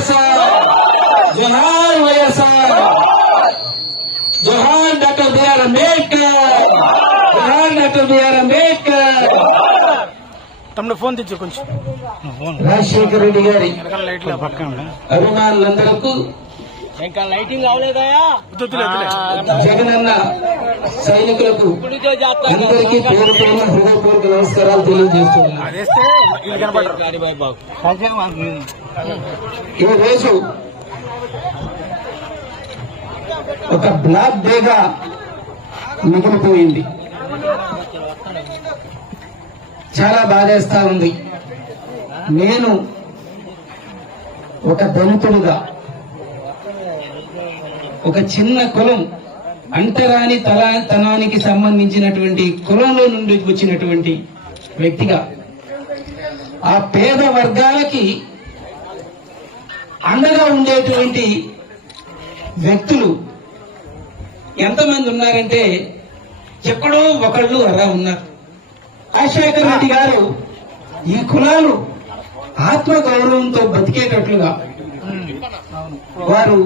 వైఎస్ఆర్, జోహార్ వైఎస్ఆర్, జోహార్ doctor BR Ambedkar, జోహార్ doctor BR Ambedkar. తమ్ముడు phone తెచ్చు కొంచెం. రాజశేఖర రెడ్డి గారి అభిమానులందరకు, ఇంకా లైటింగ్ అవలేదయా, జగనన్న సైనికులకు అందరికీ పేరు పేరున హృదయపూర్వక నమస్కారాలు తెలియజేస్తున్నాను. ఈ రోజు ఒక బ్లాక్ డేగా మిగిలిపోయింది. చాలా బాధేస్తా ఉంది. నేను ఒక దళితుడుగా, ఒక చిన్న కులం, అంటరాని తనానికి సంబంధించినటువంటి కులంలో నుండి వచ్చినటువంటి వ్యక్తిగా ఆ పేద వర్గాలకి అండగా ఉండేటువంటి వ్యక్తులు ఎంతమంది ఉన్నారంటే ఎక్కడో ఒకళ్ళు అలా ఉన్నారు. రాజశేఖర రెడ్డి గారు ఈ కులాలు ఆత్మ గౌరవంతో బతికేటట్లుగా వారు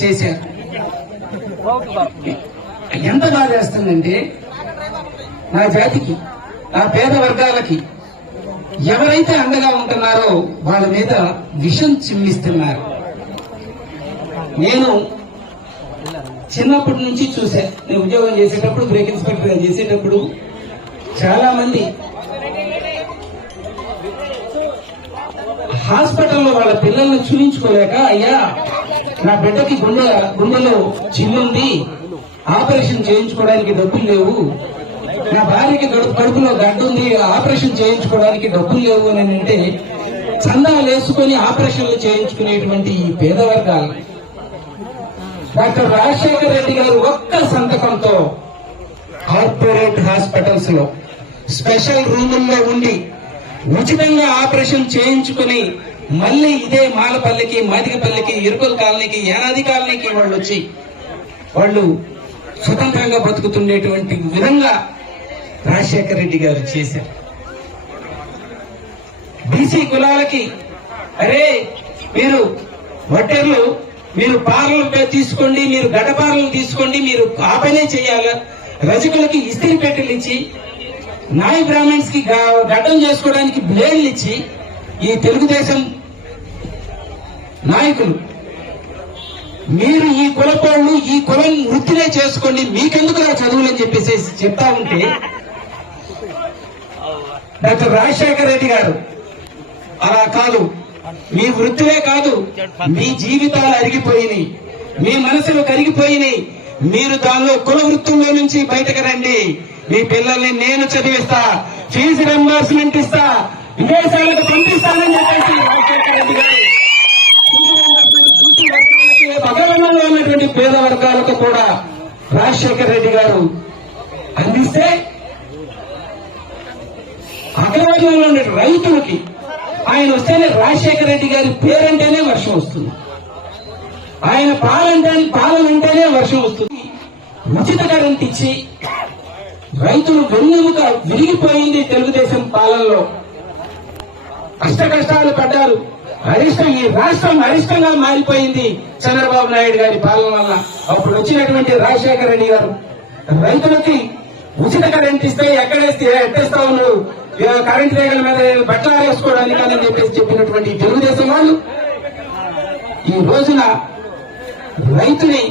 చేశారు. ఎంత బాధ వేస్తుందంటే నా జాతికి, నా పేద వర్గాలకి ఎవరైతే అండగా ఉంటున్నారో వాళ్ళ మీద విషం చిమ్మిస్తున్నారు. నేను చిన్నప్పటి నుంచి చూశా. నేను ఉద్యోగం చేసేటప్పుడు, బ్రేక్ ఇన్స్పెక్టర్ గా చేసేటప్పుడు చాలా మంది హాస్పిటల్లో వాళ్ళ పిల్లల్ని చూపించుకోలేక, అయ్యా నా బిడ్డకి గుండెలో చిల్లుంది, ఆపరేషన్ చేయించుకోవడానికి డబ్బులు లేవు, నా భార్యకి కడుపులో గడ్డ ఉంది, ఆపరేషన్ చేయించుకోవడానికి డబ్బులు లేవు అని అంటే చందాలు వేసుకుని ఆపరేషన్లు చేయించుకునేటువంటి ఈ పేద వర్గాలు డాక్టర్ రాజశేఖర రెడ్డి గారు ఒక్క సంతకంతో కార్పొరేట్ హాస్పిటల్స్ లో స్పెషల్ రూముల్లో ఉండి ఉచితంగా ఆపరేషన్ చేయించుకుని మళ్లీ ఇదే మాలపల్లికి, మాదిగపల్లికి, ఇరుకుల కాలనీకి, యానాది కాలనీకి వాళ్ళు వచ్చి వాళ్ళు స్వతంత్రంగా బతుకుతుండేటువంటి విధంగా రాజశేఖర రెడ్డి గారు చేశారు. బీసీ కులాలకి, అరే మీరు వడ్డర్లు, మీరు పార్లలు తీసుకోండి, మీరు గడపారలు తీసుకోండి, మీరు ఆ పనే చేయాలా, రజకులకి ఇస్త్రీ పెట్టెలు ఇచ్చి, నాయి బ్రాహ్మణ్స్ కి గడ్డం చేసుకోవడానికి బ్లేడ్లు ఇచ్చి, ఈ తెలుగుదేశం నాయకులు మీరు ఈ కులపోళ్ళు ఈ కులం వృత్తినే చేసుకోండి, మీకెందుకు నా చదువులని చెప్పేసి చెప్తా ఉంటే డాక్టర్ రాజశేఖర రెడ్డి గారు అలా కాదు, మీ వృత్తినే కాదు, మీ జీవితాలు అరిగిపోయినాయి, మీ మనసులు కరిగిపోయినాయి, మీరు దానిలో కుల వృత్తుల్లో నుంచి బయటకు రండి, మీ పిల్లల్ని నేను చదివిస్తా, ఫీజు రింబర్స్మెంట్ ఇస్తా, విదేశాలకు పంపిస్తానని చెప్పేసి రాజశేఖర రెడ్డి గారు అగ్రవర్ణంలో ఉన్నటువంటి పేద వర్గాలకు కూడా రాజశేఖర రెడ్డి గారు అందిస్తే, అగ్రవర్ణంలో ఉండే రైతులకి ఆయన వస్తేనే రాజశేఖర రెడ్డి గారి పేరంటేనే వర్షం వస్తుంది, ఆయన పాలనంటేనే వర్షం వస్తుంది. ఉచిత కరెంట్ ఇచ్చి రైతులు వెన్నెముక విరిగిపోయింది. తెలుగుదేశం పాలనలో కష్టాలు పడ్డారు. ఈ రాష్ట్రం అరిష్టంగా మారిపోయింది చంద్రబాబు నాయుడు గారి పాలన వల్ల. అప్పుడు వచ్చినటువంటి రాజశేఖర రెడ్డి గారు రైతులకి ఉచిత కరెంట్ ఇస్తే ఎట్టేస్తా ఉన్నారు, కరెంట్ తీగల మీద బట్టలు ఆరేసుకోవడానికి అని చెప్పేసి చెప్పినటువంటి తెలుగుదేశం వాళ్ళు ఈ రోజున రైతుని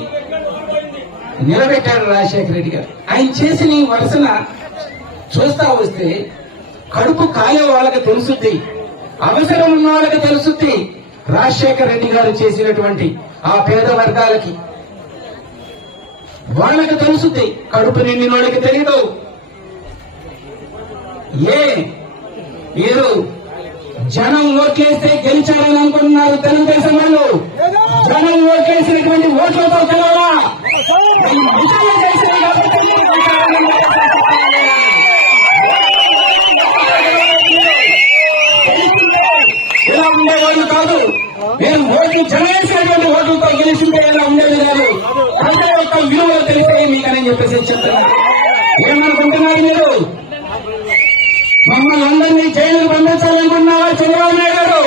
నిలబెట్టాడు రాజశేఖర రెడ్డి గారు. ఆయన చేసిన ఈ వరుసన చూస్తా వస్తే కడుపు కాలే వాళ్ళకి తెలుసుద్ది, అవసరం ఉన్న వాళ్ళకి తెలుసుద్ది. రాజశేఖర రెడ్డి గారు చేసినటువంటి ఆ పేద వర్గాలకి వాళ్ళకి తెలుసుద్ది, కడుపు నిండిన వాళ్ళకి తెలియదు. మీరు జనం ఓట్లేస్తే గెలిచారని అనుకుంటున్నారు తెలుగుదేశం వాళ్ళు. జనం ఓట్లేసినటువంటి ఓట్లతో గెలవాలా, ఇలా ఉండేవాళ్ళు కాదు. మీరు ఓట్లు జనేసినటువంటి ఓట్లతో గెలిచింటే ఇలా ఉండేది కాదు. ప్రజల యొక్క విలువలు తెలిసే మీకని చెప్పేసి చెప్తున్నారు. ఏమనుకుంటున్నారు మీరు? మమ్మల్ని అందరినీ జైలుకు పంపించాలనుకున్నారా చంద్రబాబు నాయుడు గారు?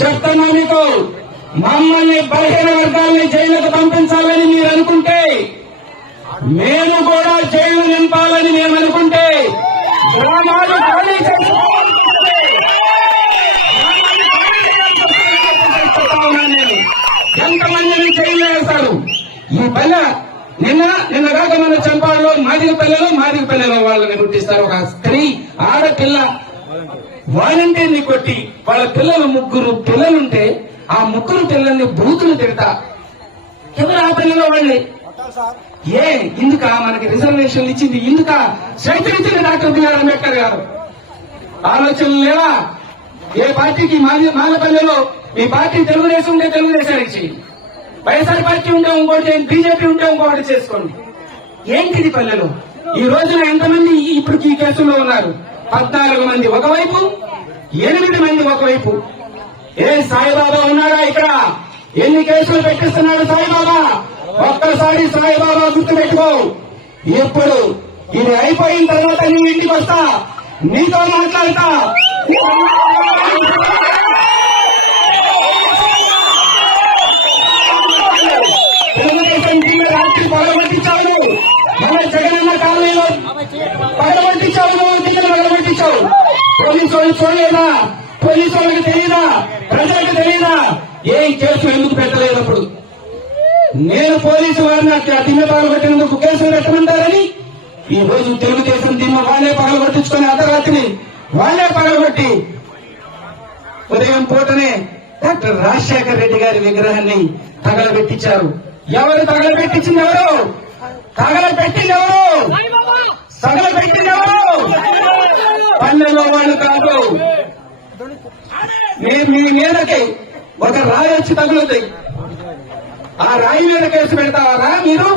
చెప్తున్నా మీకు, మమ్మల్ని బలహీన వర్గాల్ని జైలుకు పంపించాలని మీరు అనుకుంటే, మేము కూడా జైలు నింపాలని మేము అనుకుంటే, గ్రామాలు ఖాళీ ఎంతమందిని జైలు వేస్తారు? ఈ పల్లె నిన్న కాక మన చంపాడులో మాదిగ పల్లెలో వాళ్ళని గుర్తిస్తారు. ఒక స్త్రీ ఆడపిల్ల వాలంటీర్ని కొట్టి వాళ్ళ పిల్లలు 3 పిల్లలుంటే ఆ 3 పిల్లల్ని బూతులు తిడతా. ఎవరు ఆ పిల్లలు వాళ్ళే? ఇందుక మనకి రిజర్వేషన్లు ఇచ్చింది? ఇందుక స్వేచ్ఛనిచ్చింది డాక్టర్ బిఆర్ అంబేద్కర్ గారు? ఆలోచనలు లేవా? ఏ పార్టీకి మాలపల్లెలో మీ పార్టీ తెలుగుదేశం ఉంటే తెలుగుదేశానికి చేయండి, వైఎస్ఆర్ పార్టీ ఉంటే ఇంకోటి చేయండి, బీజేపీ ఉంటే ఇంకోటి చేసుకోండి. ఏంటిది పల్లెలు? ఈ రోజున ఎంతమంది ఇప్పుడు ఈ కేసులో ఉన్నారు? 14 మంది ఒకవైపు, 8 మంది ఒకవైపు. సాయిబాబా ఉన్నాడా ఇక్కడ? ఎన్ని కేసులు పెట్టిస్తున్నాడు సాయిబాబా? ఒక్కసారి సాయిబాబా గుర్తు పెట్టుకో. ఇప్పుడు ఇది అయిపోయిన తర్వాత నీ ఇంటికి వస్తా, నీతో మాట్లాడతా. తెలుగుదేశం జిల్లా రాత్రి పగలబట్టించావు, మన జగనన్న కాలనీలో పగలబట్టించావు, జిల్లా పగలబట్టించావు. పోలీసు వాళ్ళు చూడలేదా? పోలీసు వాళ్ళకి తెలియదా? ప్రజలకు తెలియదా? ఏం కేసు ఎందుకు పెట్టలేదు? అప్పుడు నేను పోలీసు వారిని దిమ్మె పగలబట్టినందుకు కేసులు పెట్టమంటారని ఈ రోజు తెలుగుదేశం దిమ్మ వాళ్ళే పగలబట్టించుకుని అర్ధరాత్రి వాళ్ళే పగలబట్టి ఉదయం పూటనే డాక్టర్ రాజశేఖర్ రెడ్డి గారి విగ్రహాన్ని తగలబెట్టించారు. ఎవరు తగలబెట్టించింది? ఎవరు తగలబెట్టింది? ఎవరు తగలబెట్టింది? ఎవరు? పల్లెలో వాళ్ళు కాదు. మీ మీదకి ఒక రాయి వచ్చి తగులుతాయి, ఆ రాయి మీద కేసు పెడతారా మీరు?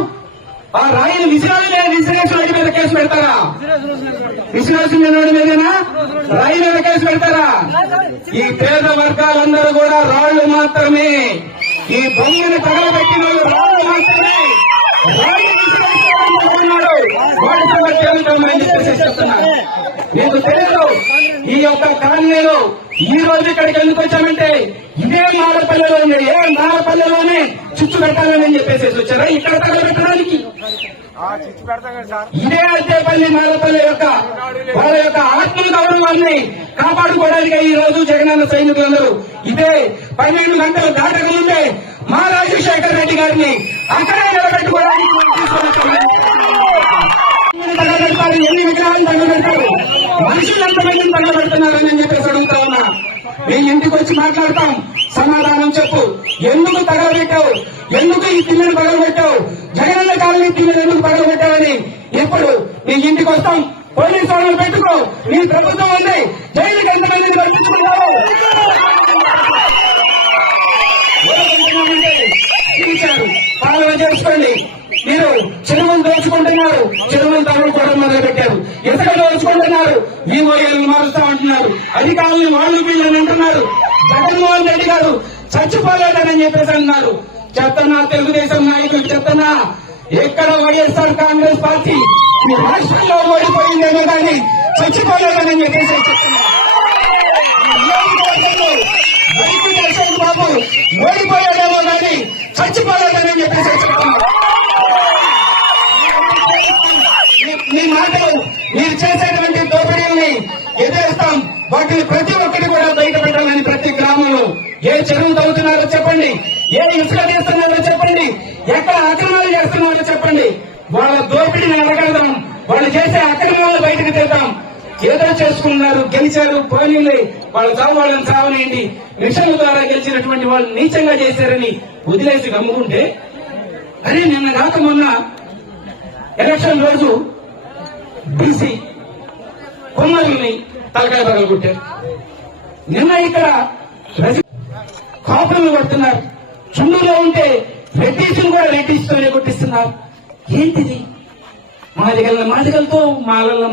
ఆ రాయిని విసిరేసిన వాడి మీద కేసు పెడతారా? విసిరేసిన వాడి మీదనా రాయి మీద కేసు పెడతారా? ఈ పేద వర్గాలందరూ కూడా రాళ్లు మాత్రమే. ఈ బొమ్మని తగలబెట్టిన వాళ్ళు రాళ్లు మాత్రమే. మీకు తెలియదు. ఈ యొక్క కాలనీలో ఈ రోజు ఇక్కడికి ఎందుకు వచ్చామంటే ఇదే మాలపల్లెలో ఉన్నది. మాలపల్లెలోనే చుచ్చు పెట్టాలని చెప్పేసి వచ్చారా ఇక్కడ తగలబెట్టడానికి? ఇదే అద్దెపల్లి మాలపల్లి యొక్క వాళ్ళ యొక్క ఆత్మ గౌరవాన్ని కాపాడుకోవడానికి ఈ రోజు జగనన్న సైనికులందరూ ఇదే 12 గంటలు దాటక ముందే మా రాజశేఖర్ రెడ్డి గారిని అక్కడే నిలబెట్టుకోవడానికి తగలబెడతారు. ఎన్ని విగ్రహాలను తగలబెడతారు? మనుషులు ఎంతమందిని తగలబెడుతున్నారని చెప్పేసి అడుగుతా ఉన్నా. మీ ఇంటికి వచ్చి మాట్లాడతాం, సమాధానం చెప్పు. ఎందుకు తగలబెట్టావు? ఎందుకు ఈ తిమ్మని పగలబెట్టావు? జగనన్న కాలనీ తిమ్మని ఎందుకు పగలబెట్టావని ఇప్పుడు మీ ఇంటికి వస్తాం. పోలీసు వాళ్ళని పెట్టుకో. నీ ప్రభుత్వం ఉంది, జైలుకి ఎంతమందిని పంపించుకున్నావు? పాలన చేసుకోండి. మీరు చెరువులు దోచుకుంటున్నారు, చెరువులు తగులుకోవడం మొదలు పెట్టారు. ఇసుక దోచుకుంటున్నారు, ఈఓఏలను మారుస్తా ఉంటున్నారు. అధికారులను వాళ్ళు వీళ్ళని అంటున్నారు. జగన్మోహన్ రెడ్డి గారు చచ్చిపోలేదని చెప్పేసి అన్నారు. చెప్తున్నా తెలుగుదేశం నాయకులు చెప్తున్నా, ఎక్కడ వైఎస్ఆర్ కాంగ్రెస్ పార్టీ ఈ రాష్ట్రంలో ఓడిపోయిందేమో కానీ చచ్చిపోలేదని చెప్పేసి చెప్తున్నారు. బాబు ఓడిపోయాడేమో కానీ చచ్చిపోలేదని చెప్పేసి చెప్తున్నారు. మీ మాటలు మీరు చేసేటువంటి దోపిడీల్ని ఎదురేస్తాం. వాటిని ప్రతి ఒక్కటి కూడా బయట పెట్టాలని ప్రతి గ్రామంలో ఏ చెరువు తవ్వుతున్నారో చెప్పండి, ఏ ఇసుక తీస్తున్నారో చెప్పండి, ఎక్కడ అక్రమాలు చేస్తున్నారో చెప్పండి. వాళ్ళ దోపిడీని అడగడదాం, వాళ్ళు చేసే అక్రమాలను బయటకు తీద్దాం. ఏదో చేసుకున్నారు, గెలిచారు, పోలీలే వాళ్ళ చావు వాళ్ళని చావనేయండి. మిషన్ల ద్వారా గెలిచినటువంటి వాళ్ళు నీచంగా చేశారని వదిలేసి గమ్ముకుంటే, అరే నిన్న కాక మొన్న ఎలక్షన్ రోజు బీసీ కొమ్మల్ని తలకాయ పగలగొట్టారు. నిన్న ఇక్కడ కాపులు కొడుతున్నారు. చుండూలో ఉంటే రెడ్డిస్ని కూడా రెడ్డిస్తూనే కొట్టిస్తున్నారు. ఏంటిది? మాదిగలతో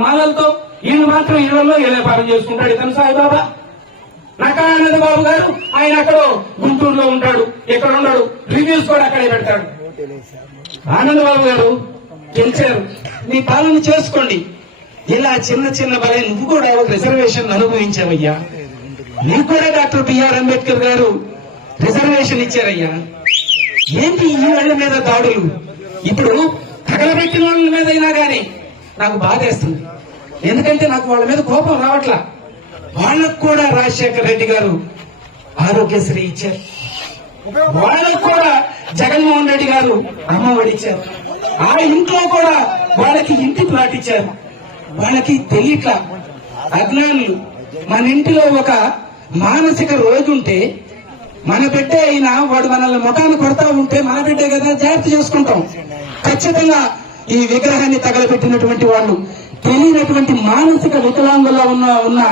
మాలలతో ఈయన మాత్రం ఇళ్లలో వ్యాపారం చేసుకుంటాడు. ఇతను సాయిబాబా నకానంద బాబు గారు, ఆయన అక్కడో గుంటూరులో ఉంటాడు, ఎక్కడ ఉన్నాడు, రివ్యూస్ కూడా అక్కడే పెడతాడు. ఆనందబాబు గారు గెలిచారు, మీ పాలన చేసుకోండి. ఇలా చిన్న బలే నువ్వు కూడా ఒక రిజర్వేషన్ అనుభవించావయ్యా. నీకు కూడా డాక్టర్ బిఆర్ అంబేద్కర్ గారు రిజర్వేషన్ ఇచ్చారయ్యా. ఏంటి ఈ వాళ్ళ మీద దాడులు? ఇప్పుడు తగలబెట్టిన వాళ్ళ మీద అయినా కానీ నాకు బాధేస్తుంది. ఎందుకంటే నాకు వాళ్ళ మీద కోపం రావట్లా. వాళ్ళకు కూడా రాజశేఖర రెడ్డి గారు ఆరోగ్యశ్రీ ఇచ్చారు, వాళ్ళకు కూడా జగన్మోహన్ రెడ్డి గారు అమ్మఒడి ఇచ్చారు, ఆ ఇంట్లో కూడా వాళ్ళకి ఇంటి ప్లాట్ ఇచ్చారు. వాళ్ళకి తెలియట్లా, అజ్ఞానులు. మన ఇంటిలో ఒక మానసిక రోగి ఉంటే మన బిడ్డ అయినా వాడు మనల్ని ముఖాన్ని కొడతా ఉంటే మన బిడ్డే కదా, జాగ్రత్త చేసుకుంటాం. ఖచ్చితంగా ఈ విగ్రహాన్ని తగలబెట్టినటువంటి వాళ్ళు తెలియనటువంటి మానసిక వికలాంగుల్లో ఉన్న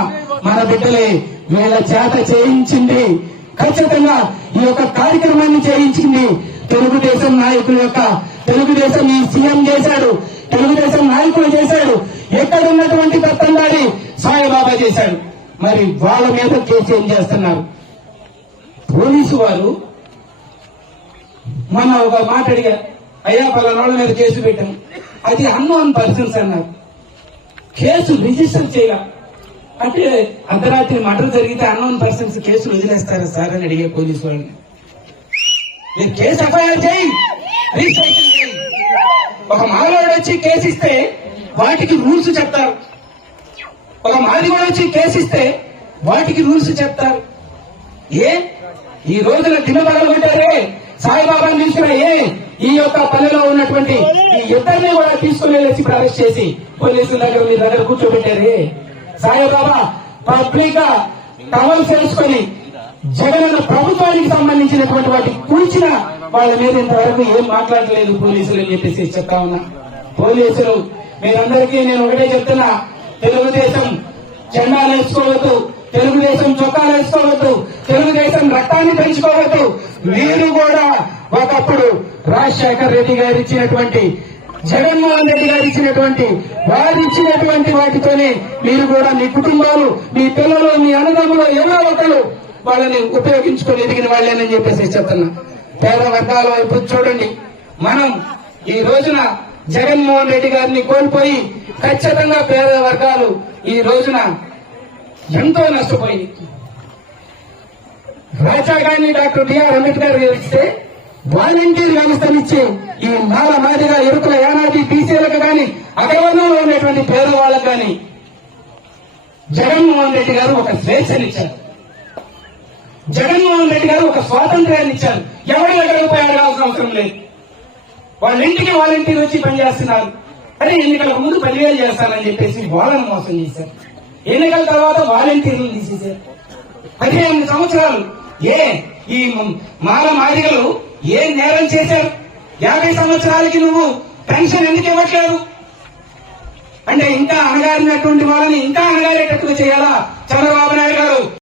మన బిడ్డలే వీళ్ళ చేత చేయించింది. ఖచ్చితంగా ఈ యొక్క కార్యక్రమాన్ని చేయించింది తెలుగుదేశం నాయకుల యొక్క, తెలుగుదేశం ఈ సీఎం చేశాడు, తెలుగుదేశం నాయకులు చేశాడు, ఎక్కడ ఉన్నటువంటి పెత్తందారి సాయిబాబా చేశాడు. మరి వాళ్ళ మీద కేసు ఏం చేస్తున్నారు? పోలీసు వారు మొన్న ఒక మాట అడిగారు, అయ్యా పలానాళ్ళ మీద కేసు పెట్టాం, అది అన్నోన్ పర్సన్స్ అన్నారు. కేసు రిజిస్టర్ చేయాల అంటే అర్ధరాత్రి మర్డర్ జరిగితే అన్నోన్ పర్సన్స్ కేసులు వదిలేస్తారా సార్ అని అడిగే పోలీసు వాళ్ళని. మీరు కేసు ఎఫ్ఐఆర్ చేయి, రిజిస్ట్రేషన్ చేయి. ఒక మాలోడు వచ్చి కేసు ఇస్తే వాటికి రూల్స్ చెప్తారు, ఒక మాదిగోడు వచ్చి కేసు ఇస్తే వాటికి రూల్స్ చెప్తారు. ఈ రోజున దినబడలు పెట్టారే, సాయిబాబాని తీసుకున్నా ఈ యొక్క పల్లెలో ఉన్నటువంటి ఈ ఇద్దరిని కూడా తీసుకుని వెళ్ళి అరెస్ట్ చేసి పోలీసుల దగ్గర మీ దగ్గర కూర్చోబెట్టారే. సాయిబాబా పబ్లిక్ గా టవల్స్ వేసుకొని జగనన్న ప్రభుత్వానికి సంబంధించినటువంటి వాటి కూర్చిన వాళ్ళ మీద ఇంతవరకు ఏం మాట్లాడలేదు పోలీసులు అని చెప్పేసి చెప్తా ఉన్నా. పోలీసులు మీరందరికీ నేను ఒకటే చెప్తున్నా, తెలుగుదేశం జెండాలు వేసుకోవద్దు, తెలుగుదేశం చొక్కాలు వేసుకోవద్దు, తెలుగుదేశం రక్తాన్ని పెంచుకోవద్దు. మీరు కూడా ఒకప్పుడు రాజశేఖర రెడ్డి గారు ఇచ్చినటువంటి, జగన్మోహన్ రెడ్డి గారు ఇచ్చినటువంటి, వారు ఇచ్చినటువంటి వాటితోనే మీరు కూడా మీ కుటుంబాలు, మీ పిల్లలు, మీ అన్నదమ్ములు ఎవరో ఒకరు వాళ్ళని ఉపయోగించుకొని ఎదిగిన వాళ్ళేనని చెప్పేసి చెప్తున్నా. పేద వర్గాల వైపు చూడండి. మనం ఈ రోజున జగన్మోహన్ రెడ్డి గారిని కోల్పోయి ఖచ్చితంగా పేద వర్గాలు ఈ రోజున ఎంతో నష్టపోయింది. రాజ్యాంగాన్ని డాక్టర్ బిఆర్ అంబేద్కర్ గారు ఇస్తే వాలంటీర్ వ్యవస్థనిచ్చి ఈ మాల మాదిగా ఎరుకుల యానాది బీసీలకు గాని అగ్రవర్ణంలో ఉన్నటువంటి పేదవాళ్ళకు గాని జగన్మోహన్ రెడ్డి గారు ఒక స్వేచ్ఛనిచ్చారు, జగన్మోహన్ రెడ్డి గారు ఒక స్వాతంత్ర్యాన్ని ఇచ్చారు. ఎవరు ఎక్కడికి పోయి అడగాల్సిన అవసరం లేదు. వాళ్ళ ఇంటికి వాలంటీర్ వచ్చి పనిచేస్తున్నారు. అదే ఎన్నికలకు ముందు 10,000 చేస్తానని చెప్పేసి వాళ్ళని మోసం చేశారు. ఎన్నికల తర్వాత వాలంటీర్లు తీసేశారు. 15 సంవత్సరాలు ఈ మాల మాదిగలు ఏ నేరం చేశారు? 50 సంవత్సరాలకి నువ్వు పెన్షన్ ఎందుకు ఇవ్వట్లేదు అంటే ఇంకా అణగారినటువంటి వాళ్ళని ఇంకా అణగారేటట్టుగా చేయాలా చంద్రబాబు